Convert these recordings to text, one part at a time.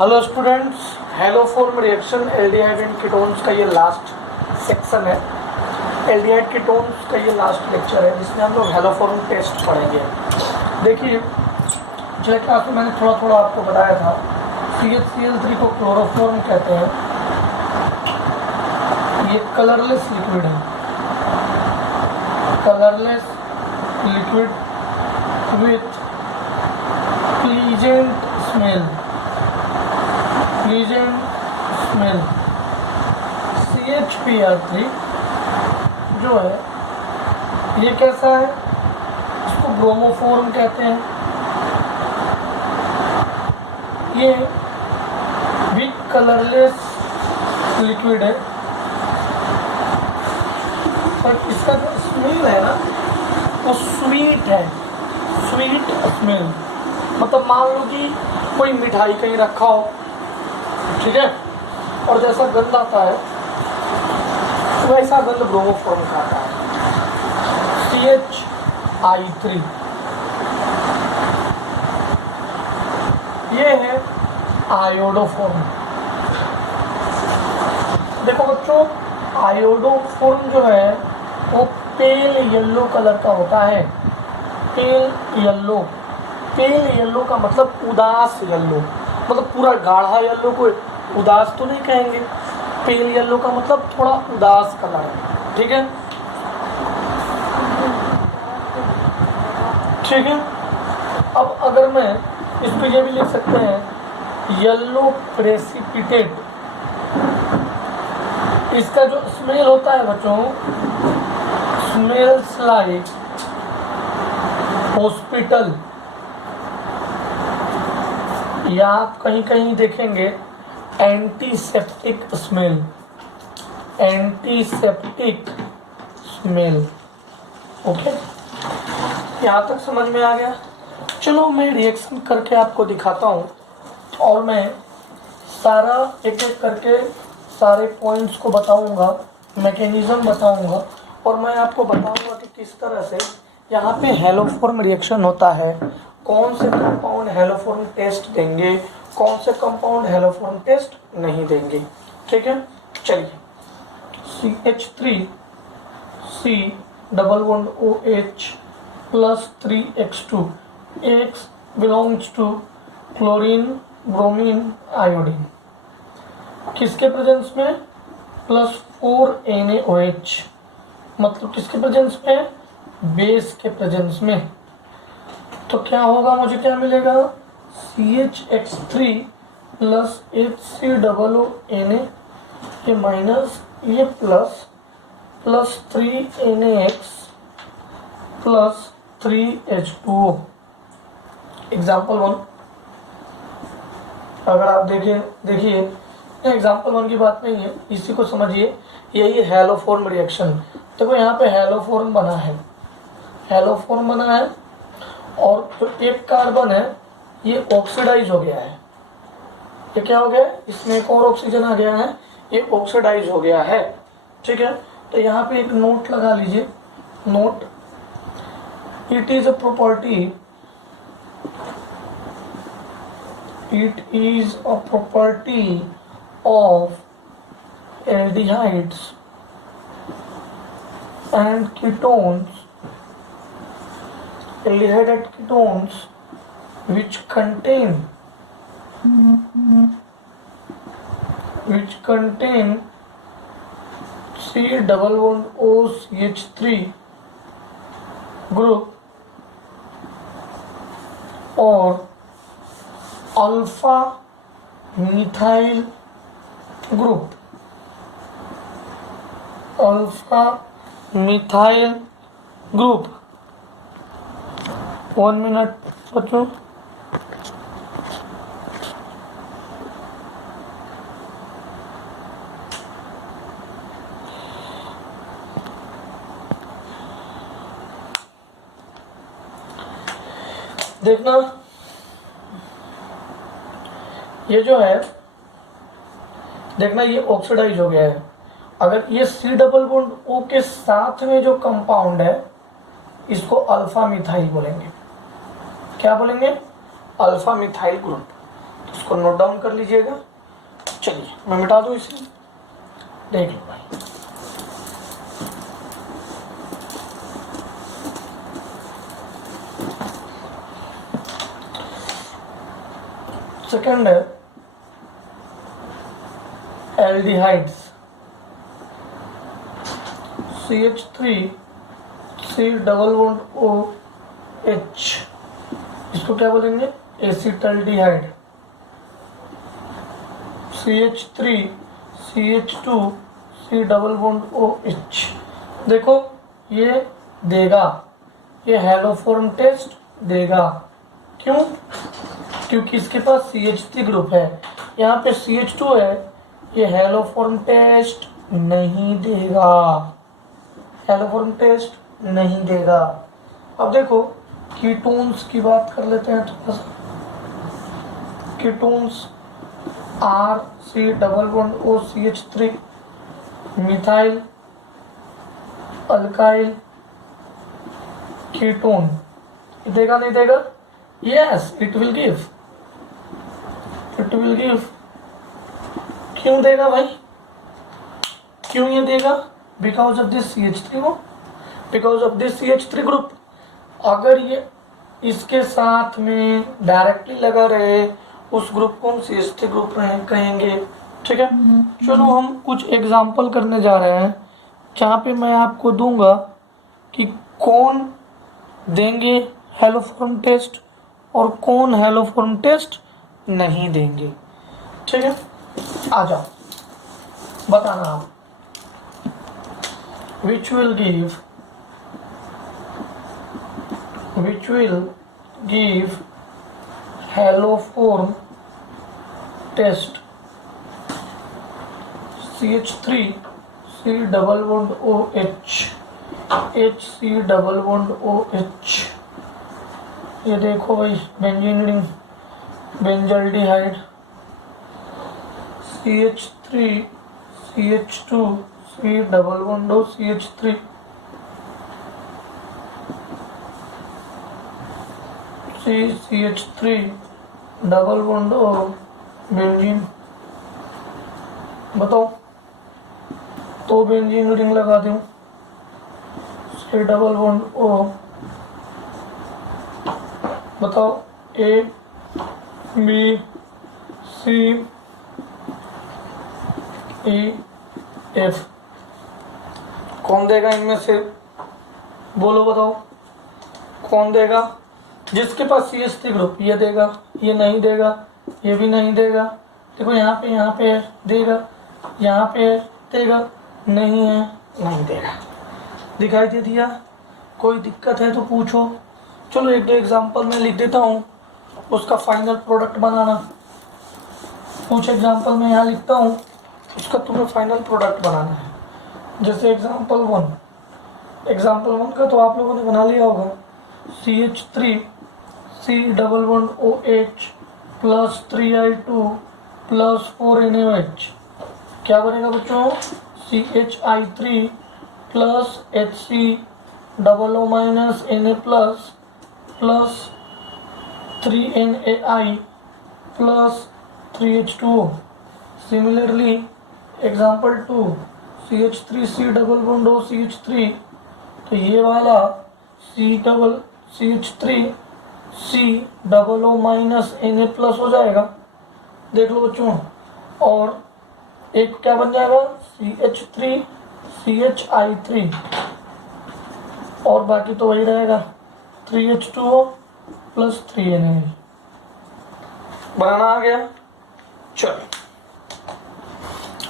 Hello students, haloform reaction aldehyde and ketones का ये last section है। एल्डिहाइड कीटोन्स का ये लास्ट लेक्चर है जिसमें हम लोग हेलोफॉर्म टेस्ट पढ़ेंगे। देखिए, पिछले क्लास में मैंने थोड़ा थोड़ा आपको बताया था, CHCl3 को क्लोरोफॉर्म कहते हैं। ये कलरलेस लिक्विड है, colourless liquid with pleasant smell. CHPr3 जो है ये कैसा है, इसको ब्रोमोफॉर्म कहते हैं। ये भी कलरलेस लिक्विड है, पर इसका जो स्मेल है ना वो स्वीट है, स्वीट स्मेल। मतलब मान लो कि कोई मिठाई कहीं रखा हो, ठीक है, और जैसा गंध आता है वैसा गंध ब्रोमोफॉर्म का आता है, CHI3। ये है आयोडोफॉर्म। देखो बच्चों, आयोडोफॉर्म जो है वो पेल येलो कलर का होता है। पेल येलो, पेल येलो का मतलब उदास येलो, मतलब पूरा गाढ़ा येलो को उदास तो नहीं कहेंगे। पेल येलो का मतलब थोड़ा उदास कलर है, ठीक है, ठीक है। अब अगर मैं इस पे ये भी लिख सकते हैं येलो प्रेसिपिटेट। इसका जो स्मेल होता है बच्चों, स्मेल्स लाइक हॉस्पिटल, या आप कहीं कहीं देखेंगे antiseptic smell, antiseptic smell. Okay, यहाँ तक समझ में आ गया। चलो मैं रिएक्शन करके आपको दिखाता हूँ और मैं सारा एक एक करके सारे पॉइंट्स को बताऊँगा, मैकेनिज्म बताऊँगा, और मैं आपको बताऊँगा कि किस तरह से यहाँ पे हेलोफॉर्म रिएक्शन होता है, कौन से कंपाउंड हेलोफॉर्म टेस्ट देंगे, कौन से कंपाउंड हेलोफॉर्म टेस्ट नहीं देंगे, ठीक है। चलिए, CH3C double bond OH plus 3X2, X belongs to chlorine, bromine, iodine. किसके प्रेजेंस में? प्लस 4NaOH, मतलब किसके प्रेजेंस में? बेस के प्रेजेंस में। तो क्या होगा, मुझे क्या मिलेगा? CHX3 प्लस HCOONA, ये माइनस, ये plus, plus 3NaX plus 3H2O। Example 1 अगर आप देखिए एग्जाम्पल 1 की बात नहीं है, इसी को समझिए, यही हेलोफॉर्म रिएक्शन। देखो यहाँ पे हेलोफॉर्म बना है, हेलोफॉर्म बना है, और जो एक कार्बन है ये ऑक्सीडाइज हो गया है। ये क्या हो गया? इसमें एक और ऑक्सीजन आ गया है, ये ऑक्सीडाइज हो गया है, ठीक है। तो यहाँ पे एक नोट लगा लीजिए, note, it is a property, it is a property of aldehydes and ketones, aldehyde and ketones which contain C double bond OCH3 group और alpha methyl group, alpha methyl group। 1 minute बच्चों, देखना ये जो है, देखना ये ऑक्सीडाइज हो गया है। अगर ये C डबल बॉन्ड O के साथ में जो कंपाउंड है इसको अल्फा मिथाइल बोलेंगे। क्या बोलेंगे? Alpha methyl group. इसको नोट डाउन कर लीजिएगा। चलिए मैं मिटा दूँ इसे, देख लो भाई। सेकंड है aldehydes, CH3 C double bond OH, इसको क्या बोलेंगे, acetaldehyde. CH3 CH2 C double bond OH। देखो ये देगा, ये हेलोफॉर्म टेस्ट देगा। क्यों? क्योंकि इसके पास CH3 ग्रुप है, यहाँ पे CH2 है, ये हेलोफॉर्म टेस्ट नहीं देगा, हेलोफॉर्म टेस्ट नहीं देगा। अब देखो कीटोन्स की बात कर लेते हैं थोड़ा सा। Ketones R C double bond O CH3, methyl alkyl ketone, देगा नहीं देगा? Yes, it will give, it will give. क्यों देगा भाई, क्यों ये देगा? Because of this CH3 group, because of this CH3 group. अगर ये इसके साथ में डायरेक्टली लगा रहे, उस ग्रुप को हम CH3 ग्रुप कहेंगे। ठीक है, चलो हम कुछ एग्जाम्पल करने जा रहे हैं, जहाँ पे मैं आपको दूंगा कि कौन देंगे हेलोफॉर्म टेस्ट और कौन हेलोफॉर्म टेस्ट नहीं देंगे। ठीक है, आ जाओ बताना आप। which will give haloform test CH3 C double bond OH HC double bond OH। ये देखो भाई, benzene ring, benzaldehyde, CH3 CH2 C double bond O CH3, CH3 double bond O benzene. बताओ, तो बेंजीन रिंग लगा दूं, C double bond O, बताओ A B C E F, कौन देगा इनमें से? बोलो बताओ कौन देगा? जिसके पास CH3 ग्रुप, ये देगा, ये नहीं देगा, ये भी नहीं देगा। देखो यहाँ पे देगा, यहाँ पे देगा, नहीं है, नहीं देगा। दिखाई दे दिया? कोई दिक्कत है तो पूछो। चलो एक दो एग्जांपल मैं लिख देता हूँ, उसका फाइनल प्रोडक्ट बनाना। कुछ एग्जांपल मैं यहाँ लिखता हूँ, उसका तुम्हें फाइनल प्रोडक्ट बनाना है। जैसे एग्जांपल वन का तो आप लोगों ने बना लिया होगा, CH3 C double bond OH plus 3I2 plus 4NaOH। क्या बनेगा बच्चों? CHI3 plus HC double O minus Na plus 3NaI plus 3H2O। Similarly example 2, CH3C double bond O CH3, तो ये वाला CH3C double O minus Na plus हो जाएगा। देख लो बच्चों, और एक क्या बन जाएगा, CH3 CHI3, और बाकी तो वही रहेगा, 3H2O प्लस 3Na। बनाना आ गया? चलो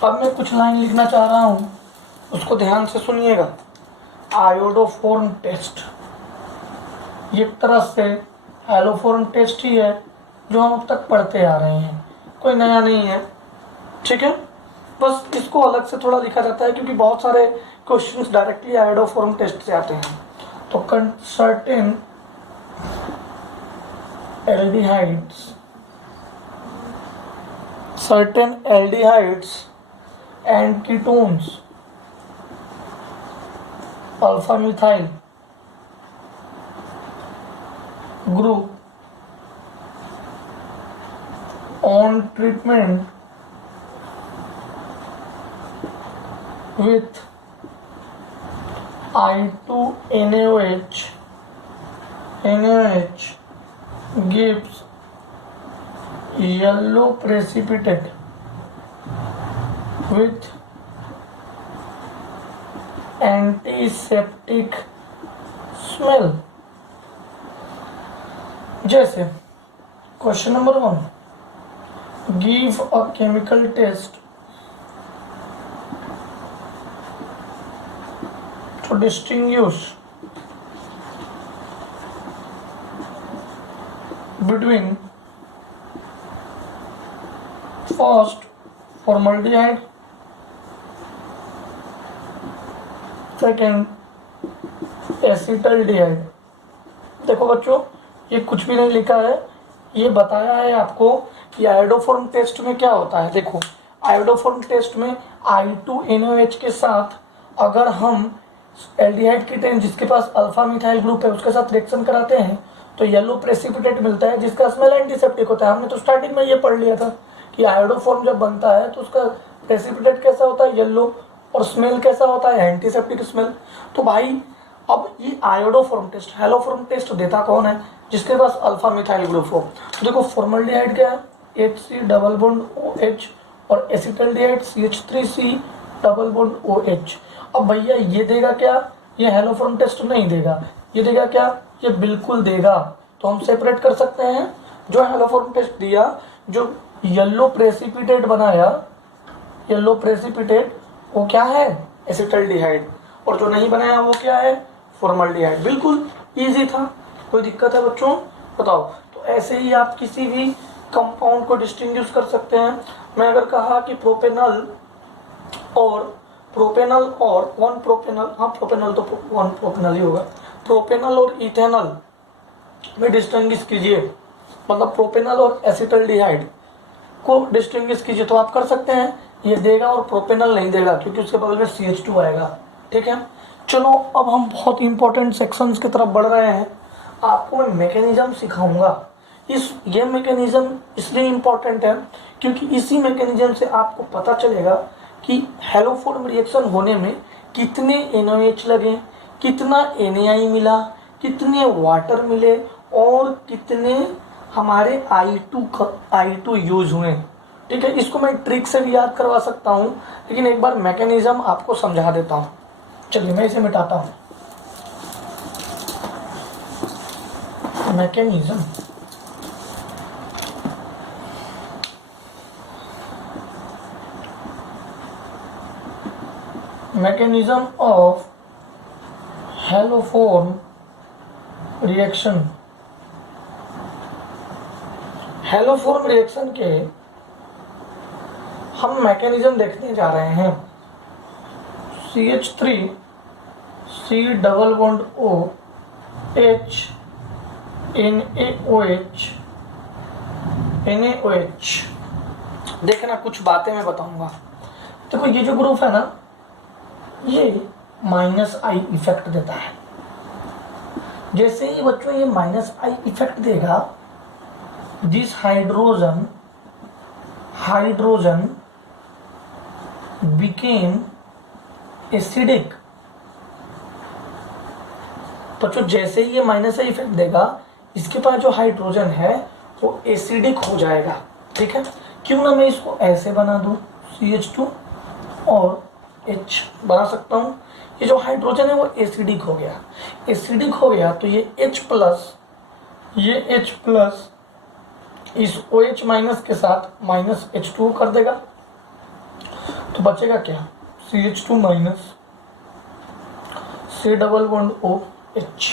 अब मैं कुछ लाइन लिखना चाह रहा हूँ, उसको ध्यान से सुनिएगा। आयोडोफॉर्म टेस्ट, ये एक तरह से हेलोफॉर्म टेस्ट ही है जो हम अब तक पढ़ते आ रहे हैं, कोई नया नहीं है। ठीक है, बस इसको अलग से थोड़ा लिखा जाता है क्योंकि बहुत सारे क्वेश्चंस डायरेक्टली आयोडोफॉर्म टेस्ट से आते हैं। तो certain aldehydes and ketones alpha methyl group on treatment with I2NaOH gives yellow precipitate with antiseptic smell. जैसे question number 1, give a chemical test to distinguish between first formaldehyde, second acetaldehyde। देखो बच्चों, ये कुछ भी नहीं लिखा है, ये बताया है आपको कि आयोडोफॉर्म टेस्ट में क्या होता है। देखो, आयोडोफॉर्म टेस्ट में I2NaOH के साथ अगर हम एल्डिहाइड कीटोन जिसके पास अल्फा मिथाइल ग्रुप है उसके साथ रिएक्शन कराते हैं तो येलो प्रेसिपिटेट मिलता है जिसका स्मेल एंटीसेप्टिक होता है। हमने तो स्टार्टिंग में ये पढ़ लिया था कि आयोडोफॉर्म जब बनता है तो उसका प्रेसिपिटेट कैसा होता है, येलो, और स्मेल कैसा होता है, एंटीसेप्टिक स्मेल। तो भाई अब ये आयोडोफॉर्म टेस्ट, हेलोफॉर्म टेस्ट देता कौन है, जिसके पास अल्फा मिथाइल ग्रुप हो। तो देखो फॉर्मल्डिहाइड क्या है, HC डबल बॉन्ड OH, और acetaldehyde CH3C double bond OH। अब भैया ये देगा क्या, ये हेलोफॉर्म टेस्ट नहीं देगा, ये देगा क्या, ये बिल्कुल देगा। तो हम सेपरेट कर सकते हैं, जो हेलोफॉर्म टेस्ट दिया, जो येलो प्रेसिपिटेट बनाया, येलो प्रेसिपिटेट, वो क्या है, एसिटल्डिहाइड, और जो नहीं बनाया वो क्या है, फॉर्मल्डिहाइड। बिल्कुल इजी था, कोई दिक्कत है बच्चों, बताओ। तो ऐसे ही आप किसी भी कंपाउंड को डिस्टिंग्विश कर सकते हैं। मैं अगर कहा कि प्रोपेनल और वन प्रोपेनल, हाँ प्रोपेनल तो वन प्रोपेनल ही होगा, प्रोपेनल और इथेनॉल में डिस्टिंग्विश कीजिए, मतलब प्रोपेनल और एसिटल्डिहाइड को डिस्टिंग्विश कीजिए, तो आप कर सकते हैं, ये देगा और प्रोपेनल नहीं देगा क्योंकि उसके बगल में CH2 आएगा। ठीक है, चलो अब हम बहुत इंपॉर्टेंट सेक्शंस की तरफ बढ़ रहे हैं। आपको मैं मैकेनिज्म सिखाऊंगा। ये मैकेनिज्म इसलिए इम्पोर्टेंट है क्योंकि इसी मैकेनिज्म से आपको पता चलेगा कि हेलोफॉर्म रिएक्शन होने में कितने NaOH लगे, कितना NaI मिला, कितने वाटर मिले, और कितने हमारे I2 यूज हुए। ठीक है, इसको मैं ट्रिक से भी याद करवा सकता हूँ, लेकिन एक बार मैकेनिज्म आपको समझा देता हूँ। चलिए मैं इसे मिटाता हूँ। Mechanism, mechanism of haloform reaction। Haloform reaction के हम मैकेनिज्म देखने जा रहे हैं। CH3C double bond OH NaOH। देखना कुछ बातें मैं बताऊंगा। देखो ये जो ग्रुप है ना, ये -I इफेक्ट देता है। जैसे ही बच्चों ये -I इफेक्ट देगा, दिस हाइड्रोजन बिकेम एसिडिक। बच्चों जैसे ही ये -I इफेक्ट देगा, इसके पास जो हाइड्रोजन है वो एसिडिक हो जाएगा। ठीक है, क्यों ना मैं इसको ऐसे बना दूं, CH2 और H बना सकता हूँ। ये जो हाइड्रोजन है वो एसिडिक हो गया, एसिडिक हो गया तो ये H प्लस इस OH माइनस के साथ -H2 कर देगा, तो बचेगा क्या, CH2 minus C double bond OH।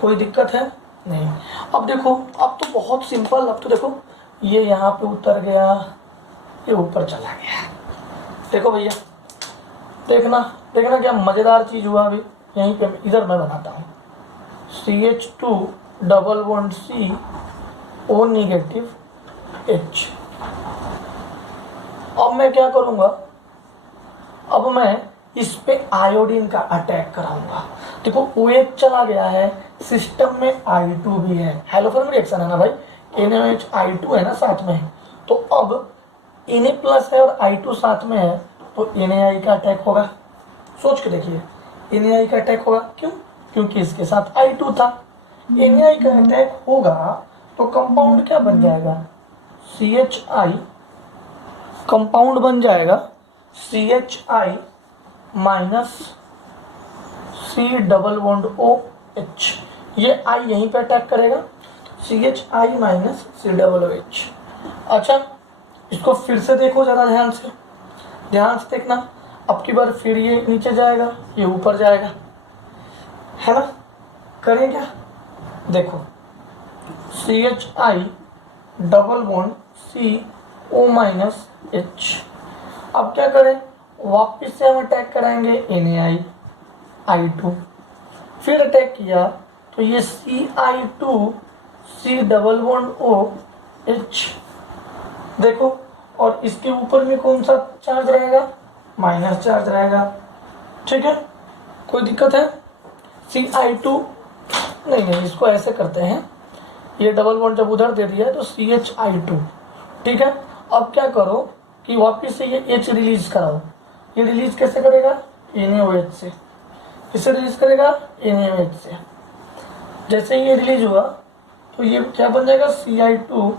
कोई दिक्कत है नहीं। अब देखो, अब तो बहुत सिंपल, अब तो देखो ये यहाँ पे उतर गया, ये ऊपर चला गया। देखो भैया, देखना क्या मज़ेदार चीज़ हुआ। अभी यहीं पे इधर मैं बनाता हूँ, CH2 double bond C O negative H। अब मैं क्या करूँगा, अब मैं इस पे आयोडीन का अटैक कराऊंगा। देखो OH चला गया है, सिस्टम में I2 भी है, हेलोफॉर्म रिएक्शन है ना भाई, NaOH I2 है ना साथ में, तो अब Na प्लस है और I2 साथ में है, तो NaI का अटैक होगा। सोच के देखिए, NaI का अटैक होगा, क्यों? क्योंकि इसके साथ I2 था। NaI का अटैक होगा तो कंपाउंड क्या बन जाएगा? CHI कंपाउंड बन जाएगा CHI minus C double bond OH। ये I यहीं पे अटैक करेगा, CHI minus C double OH। अच्छा, इसको फिर से देखो जरा ध्यान से देखना। अब की बार फिर ये नीचे जाएगा, ये ऊपर जाएगा, है ना? करें क्या? देखो, CHI double bond CO minus H। अब क्या करें? वापिस से हम अटैक कराएंगे NaI I2। फिर अटैक किया तो ये CI2 C double bond OH, देखो, और इसके ऊपर में कौन सा चार्ज रहेगा? माइनस चार्ज रहेगा। ठीक है, कोई दिक्कत है? CI2 नहीं, इसको ऐसे करते हैं, ये डबल बॉन्ड जब उधर दे दिया है तो CHI2। ठीक है, अब क्या करो कि वापिस से ये H रिलीज कराओ। ये रिलीज कैसे करेगा? NaOH से। किससे रिलीज करेगा? NaOH से। जैसे ही ये रिलीज हुआ तो ये क्या बन जाएगा? CI2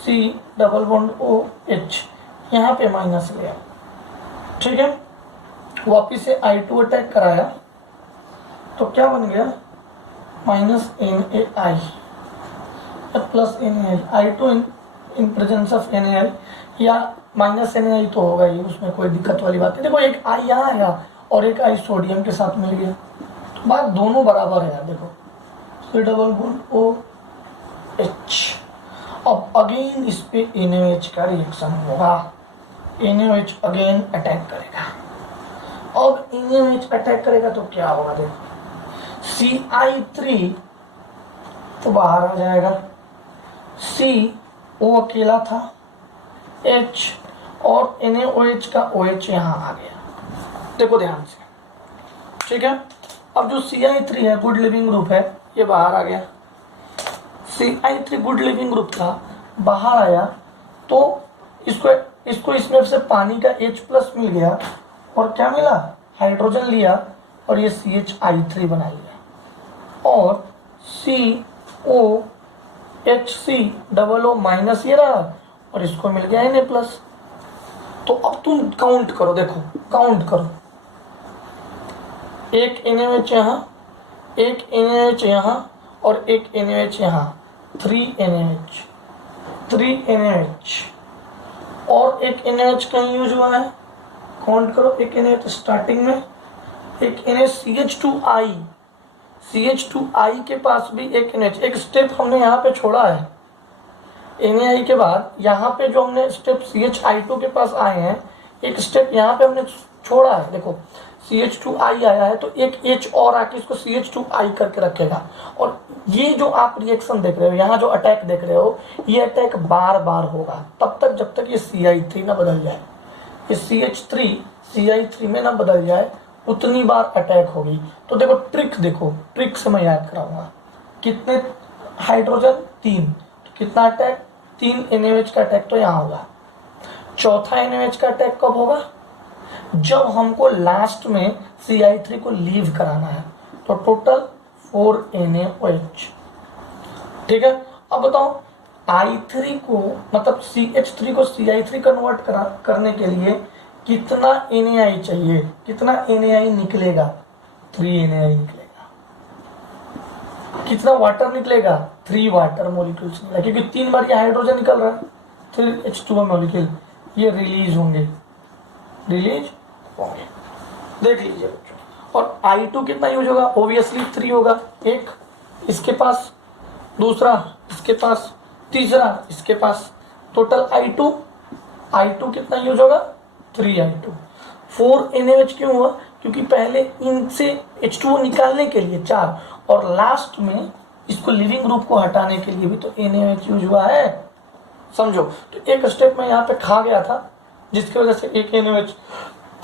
C double bond OH, यहाँ पे माइनस गया। ठीक है, वापिस से I2 अटैक कराया तो क्या बन गया? Minus NaI plus NaI। I2 in presence of NaI, या माइनस NaI तो होगा ही, उसमें कोई दिक्कत वाली बात नहीं। देखो, एक I यहाँ आया और एक I सोडियम के साथ मिल गया, तो बात दोनों बराबर है। देखो, C डबल बॉन्ड OH। अब अगेन इस पे NaOH का रिएक्शन होगा, NaOH अगेन अटैक करेगा। अब NaOH अटैक करेगा तो क्या होगा? देखो, CI3 तो बाहर आ जाएगा, CO अकेला था, H और NaOH का OH यहाँ आ गया। देखो ध्यान से, ठीक है। अब जो CI3 है, गुड लिविंग ग्रुप है, ये बाहर आ गया। CI3 गुड लिविंग ग्रुप था, बाहर आया तो इसको इसमें से पानी का H प्लस मिल गया और क्या मिला? हाइड्रोजन लिया और ये CHI3 बना लिया, और COHC डबल O माइनस ये रहा और इसको मिल गया Na प्लस। तो अब तुम काउंट करो, देखो काउंट करो, एक NaOH यहाँ, एक NaOH यहाँ और एक NaOH यहाँ, 3 NaOH और एक NaOH कहीं यूज हुआ है, काउंट करो। एक NaOH स्टार्टिंग में, एक CH2I के पास भी एक NaOH। एक स्टेप हमने यहाँ पे छोड़ा है, NaI के बाद यहाँ पे जो हमने स्टेप CHI2 के पास आए हैं, एक स्टेप यहाँ पे हमने छोड़ा है। देखो, CH2I आया है तो एक H और आके इसको CH2I करके रखेगा, और ये जो आप रिएक्शन देख रहे हो, यहाँ जो अटैक देख रहे हो, ये अटैक बार बार होगा तब तक जब तक ये CI3 ना बदल जाए। ये CH3 CI3 में ना बदल जाए, उतनी बार अटैक होगी। तो देखो ट्रिक से मैं याद कराऊंगा। कितने हाइड्रोजन? 3, तो कितना अटैक? 3 NaOH का अटैक तो यहाँ होगा। चौथा NaOH का अटैक कब होगा? जब हमको लास्ट में CI3 को लीव कराना है, तो टोटल 4 NaOH। ठीक है, अब बताओ I3 को, मतलब CH3 को CI3 कन्वर्ट करने के लिए कितना NaI चाहिए? कितना NaI निकलेगा? 3 NaI निकलेगा। कितना वाटर निकलेगा? 3 वाटर मॉलिक्यूल्स निकलेगा, क्योंकि 3 बार ये हाइड्रोजन निकल रहा है, फिर H2O मॉलिक्यूल ये रिलीज होंगे। देख लीजिए बच्चों। और I2 कितना यूज होगा? ऑब्वियसली 3 होगा, एक इसके पास, दूसरा इसके पास, तीसरा इसके पास, टोटल I2 कितना यूज होगा? 3I2। 4 NaOH क्यों हुआ? क्योंकि पहले इनसे H2O निकालने के लिए 4, और लास्ट में इसको लिविंग ग्रुप को हटाने के लिए भी तो NaOH यूज हुआ है, समझो। तो एक स्टेप में यहाँ पे खा गया था, जिसकी वजह से एक NaOH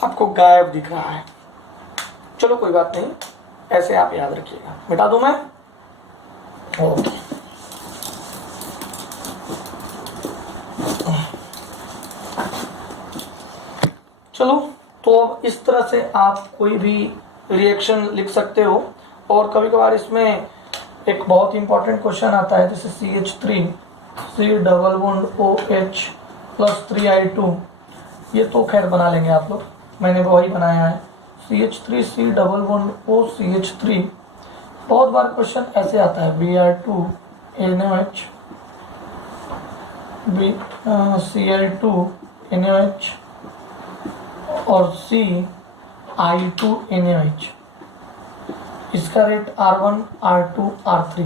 आपको गायब दिख रहा है। चलो कोई बात नहीं, ऐसे आप याद रखिएगा। मिटा दूं मैं? ओके। चलो, तो अब इस तरह से आप कोई भी रिएक्शन लिख सकते हो। और कभी कभार इसमें एक बहुत ही इंपॉर्टेंट क्वेश्चन आता है, जैसे CH3 C double bond OH plus 3I2, ये तो खैर बना लेंगे आप लोग, मैंने वही बनाया है। CH3 C double bond OCH3, बहुत बार क्वेश्चन ऐसे आता है, Br2 NaOH Cl2 NaOH और CI2 NaOH, इसका रेट R1 R2 R3।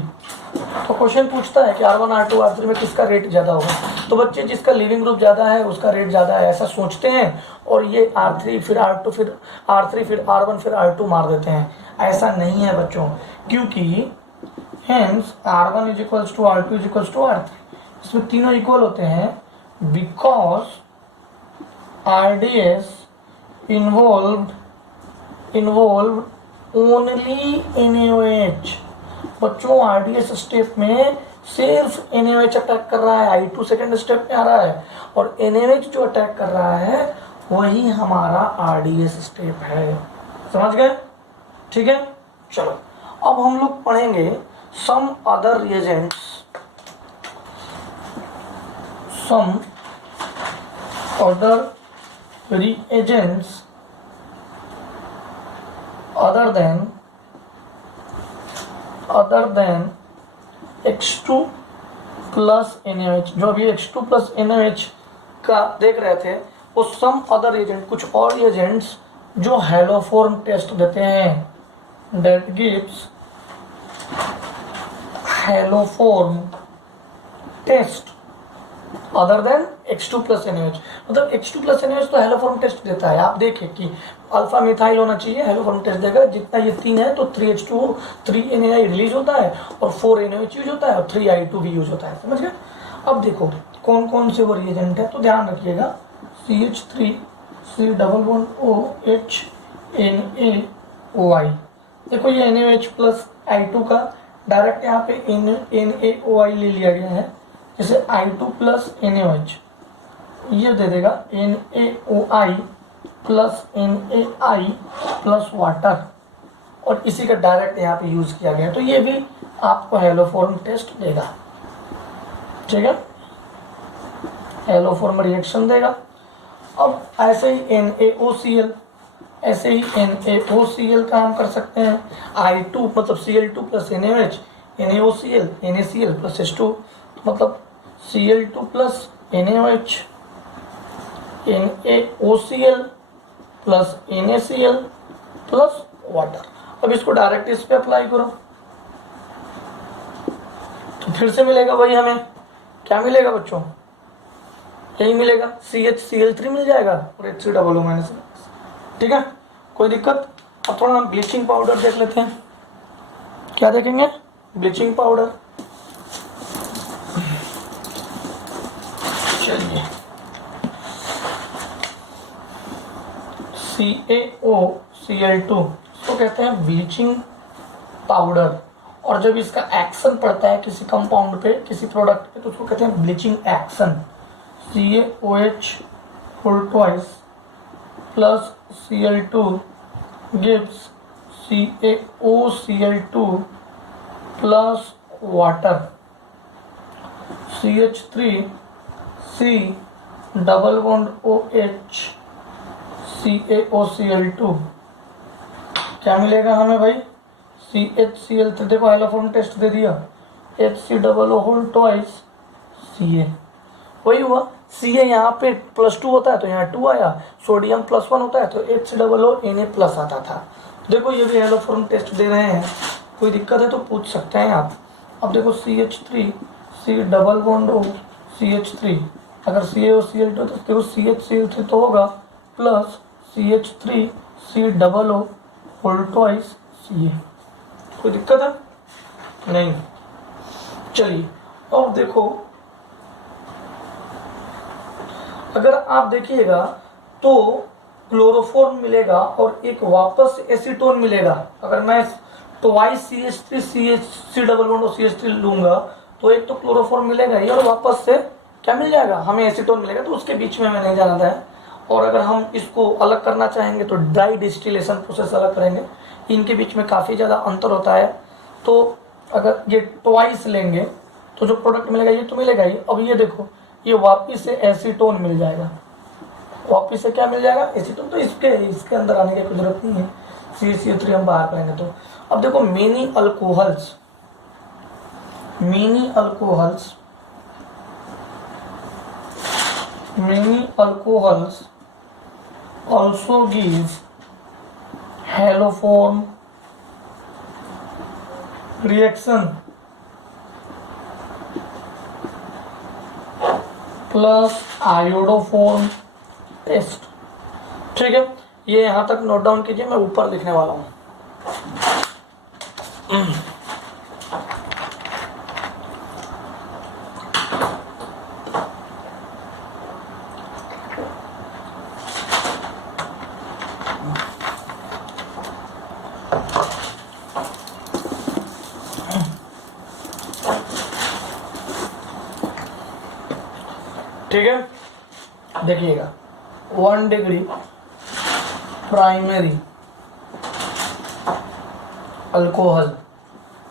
तो क्वेश्चन पूछता है कि R1 R2 R3 में किसका रेट ज़्यादा होगा। तो बच्चे जिसका लिविंग ग्रुप ज़्यादा है उसका रेट ज़्यादा है ऐसा सोचते हैं, और ये R3 फिर R2 फिर R3 फिर R1 फिर R2 मार देते हैं। ऐसा नहीं है बच्चों, क्योंकि hence R1 is equals to R2 is equals to R3, इसमें तीनों इक्वल होते हैं, because RDS involve only NaOH। बच्चों RDS स्टेप में सिर्फ NaOH अटैक कर रहा है, I2 सेकेंड स्टेप में आ रहा है, और NaOH जो अटैक कर रहा है वही हमारा RDS स्टेप है। समझ गए? ठीक है, चलो अब हम लोग पढ़ेंगे some other reagents, some other reagents other than X2 plus NaOH। जो अभी X2 प्लस NaOH का देख रहे थे, वो सम अदर एजेंट, कुछ और एजेंट्स जो हेलोफॉर्म टेस्ट देते हैं, that gives haloform test other than X2 plus NaOH। मतलब X2 प्लस NaOH तो हेलोफॉर्म टेस्ट देता है। आप देखें कि अल्फा मिथाइल होना चाहिए, हेलोफॉर्म टेस्ट देगा। जितना ये 3 है तो 3H2O 3NaI रिलीज होता है, और 4NaOH यूज होता है, और 3I2 भी यूज होता है। समझ गए? अब देखो कौन कौन से वो रिएजेंट है, तो ध्यान रखिएगा, CH3 C double bond OH NaOI। देखो ये NaOH प्लस I2 का डायरेक्ट यहाँ पे NaOI ले लिया गया है, जैसे I2 प्लस NaOH, ये दे देगा NaOI plus NaI plus water, और इसी का डायरेक्ट यहाँ पे यूज किया गया। तो ये भी आपको हेलोफॉर्म टेस्ट देगा। ठीक है, हेलोफॉर्म रिएक्शन देगा। अब ऐसे ही NaOCl, ऐसे ही NaOCl का हम कर सकते हैं। I2 मतलब Cl2 plus NaOH, NaOCl NaCl plus H2, मतलब Cl2 plus NaOH NaOCl plus NaCl plus water. अब इसको डायरेक्ट इस पे अप्लाई करो तो फिर से मिलेगा वही, हमें क्या मिलेगा बच्चों, यही मिलेगा, CHCl3 मिल जाएगा और H3O माइनस। ठीक है, कोई दिक्कत? अब थोड़ा हम ब्लीचिंग पाउडर देख लेते हैं। क्या देखेंगे? Bleaching powder. चलिए, CaOCl2 इसको कहते हैं ब्लीचिंग पाउडर, और जब इसका एक्शन पड़ता है किसी कंपाउंड पे, किसी प्रोडक्ट पे, तो उसको कहते हैं bleaching action. CaOH whole twice plus Cl2 gives CaOCl2 plus water, CH3 C double bond OH CaOCl2, क्या मिलेगा हमें भाई? CHCl3, देखो हेलोफॉर्म टेस्ट दे दिया, HCOO होल ट्वाइस Ca, वही हुआ। Ca यहाँ पे +2 होता है तो यहाँ 2 आया, सोडियम +1 होता है तो HCOO Na प्लस आता था। देखो ये भी हेलोफॉर्म टेस्ट दे रहे हैं, कोई दिक्कत है तो पूछ सकते हैं आप। अब देखो CH3 C double bond O CH3, अगर CaOCl2 तो देखो CHCl3 तो होगा plus CH3 C double O whole twice Ca। कोई दिक्कत है? नहीं। चलिए अब देखो, अगर आप देखिएगा तो क्लोरोफॉर्म मिलेगा और एक वापस एसीटोन मिलेगा। अगर मैं twice CH3 C double bond और CH3 लूंगा तो एक तो क्लोरोफॉर्म मिलेगा ही, और वापस से क्या मिल जाएगा हमें? एसीटोन मिलेगा। तो उसके बीच में हमें नहीं जाना है, और अगर हम इसको अलग करना चाहेंगे तो ड्राई डिस्टिलेशन प्रोसेस अलग करेंगे, इनके बीच में काफ़ी ज़्यादा अंतर होता है। तो अगर ये ट्वाइस लेंगे तो जो प्रोडक्ट मिलेगा ये तो मिलेगा ही। अब ये देखो, ये वापिस से एसीटोन मिल जाएगा, वापिस से क्या मिल जाएगा, एसीटोन। तो इसके अंदर आने की कोई जरूरत नहीं है, CH3 हम बाहर करेंगे तो। अब देखो many alcohols also give haloform reaction plus iodoform test. ठीक है, ये यहाँ तक नोट डाउन कीजिए, मैं ऊपर लिखने वाला हूँ। ठीक है, देखिएगा 1 डिग्री प्राइमरी अल्कोहल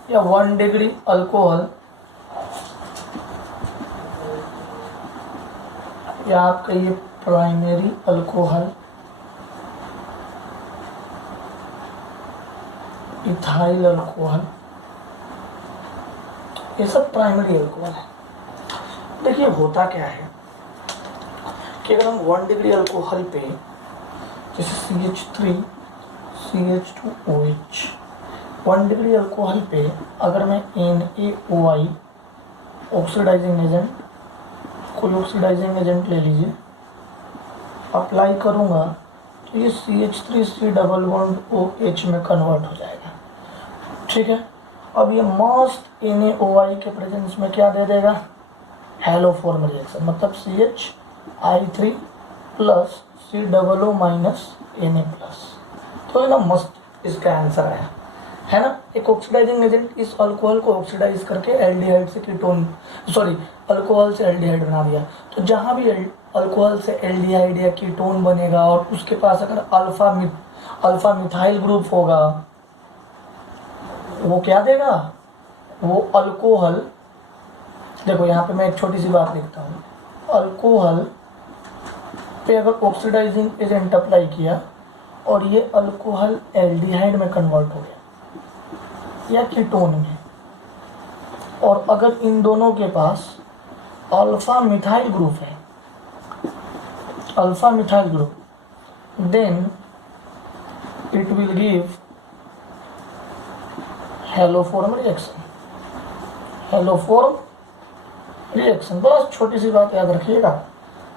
या 1 डिग्री अल्कोहल या आप कहिए प्राइमरी अल्कोहल, इथाइल अल्कोहल, ये सब प्राइमरी अल्कोहल है। देखिए होता क्या है कि अगर हम 1 डिग्री अल्कोहल पे जैसे CH3 CH2OH 1 डिग्री अल्कोहल पे अगर मैं NaOI ऑक्सीडाइजिंग एजेंट, कोई ऑक्सीडाइजिंग एजेंट ले लीजिए, अप्लाई करूँगा तो ये CH3C डबल बॉन्ड OH में कन्वर्ट हो जाएगा। ठीक है, अब ये मस्त NaOI के प्रेजेंस में क्या दे देगा, हैलोफॉर्म रिएक्शन, मतलब CH3 plus COO minus Na plus. तो ये ना मस्त इसका आंसर है ना। एक ऑक्सीडाइजिंग एजेंट इस अल्कोहल को ऑक्सीडाइज करके एल्डिहाइड से कीटोन, अल्कोहल से एल्डिहाइड बना दिया। तो जहाँ भी अल्कोहल से एल्डिहाइड या कीटोन बनेगा और उसके पास अगर अल्फा मिथाइल ग्रुप होगा, वो क्या देगा, वो अल्कोहल, देखो यहाँ पे मैं एक छोटी सी बात लिखता हूँ, अल्कोहल पे अगर ऑक्सीडाइजिंग एजेंट अप्लाई किया और ये अल्कोहल एल्डिहाइड में कन्वर्ट हो गया या कीटोन में, और अगर इन दोनों के पास अल्फा मिथाइल ग्रुप है, alpha methyl group, then it will give haloform reaction, haloform reaction. बस छोटी सी बात याद रखिएगा,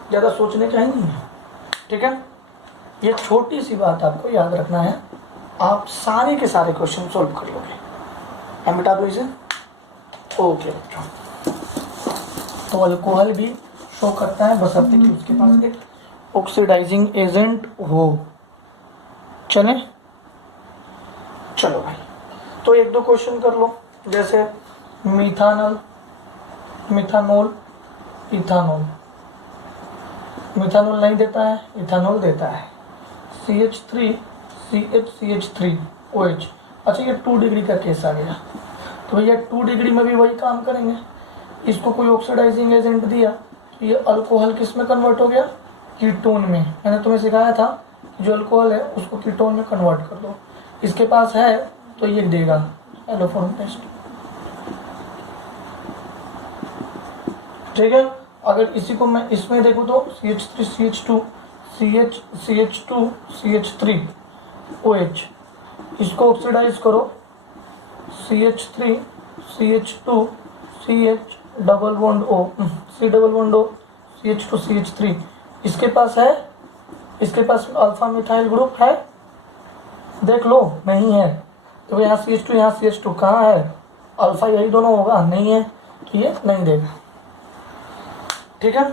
ज़्यादा सोचने का ही नहीं है। ठीक है, ये छोटी सी बात आपको याद रखना है, आप सारे के सारे क्वेश्चन सॉल्व कर लोगे। मैं मिटा दूँ इसे, ओके बच्चों। तो अल्कोहल भी शो करता है बशर्ते कि उसके पास एक ऑक्सीडाइजिंग एजेंट हो। चले, चलो भाई, तो 1-2 क्वेश्चन कर लो, जैसे मिथानॉल, इथानॉल। मिथानॉल नहीं देता है, इथानॉल देता है। CH3 CH3OH। अच्छा, ये 2 डिग्री का केस आ गया, तो भैया 2 डिग्री में भी वही काम करेंगे। इसको कोई ऑक्सीडाइजिंग एजेंट दिया तो ये अल्कोहल किस में कन्वर्ट हो गया, कीटोन में। मैंने तुम्हें सिखाया था कि जो अल्कोहल है उसको कीटोन में कन्वर्ट कर दो। इसके पास है तो ये देगा हैलोफॉर्म टेस्ट। ठीक है, अगर इसी को मैं इसमें देखूँ तो CH3 CH2 CH2 CH3OH, इसको ऑक्सीडाइज करो, CH3 CH2 CH double bond O, C double bond O, CH2 CH3। इसके पास है, इसके पास अल्फा मिथाइल ग्रुप है, देख लो, नहीं है तो यहाँ CH2 यहाँ CH2, कहाँ है अल्फा, यही दोनों होगा, नहीं है तो ये नहीं देगा। ठीक है,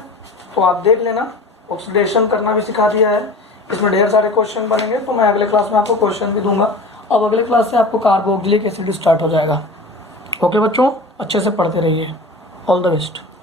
तो आप देख लेना, ऑक्सीडेशन करना भी सिखा दिया है, इसमें ढेर सारे क्वेश्चन बनेंगे, तो मैं अगले क्लास में आपको क्वेश्चन भी दूंगा। अब अगले क्लास से आपको कार्बोक्सिलिक एसिड स्टार्ट हो जाएगा। ओके बच्चों, अच्छे से पढ़ते रहिए, ऑल द बेस्ट।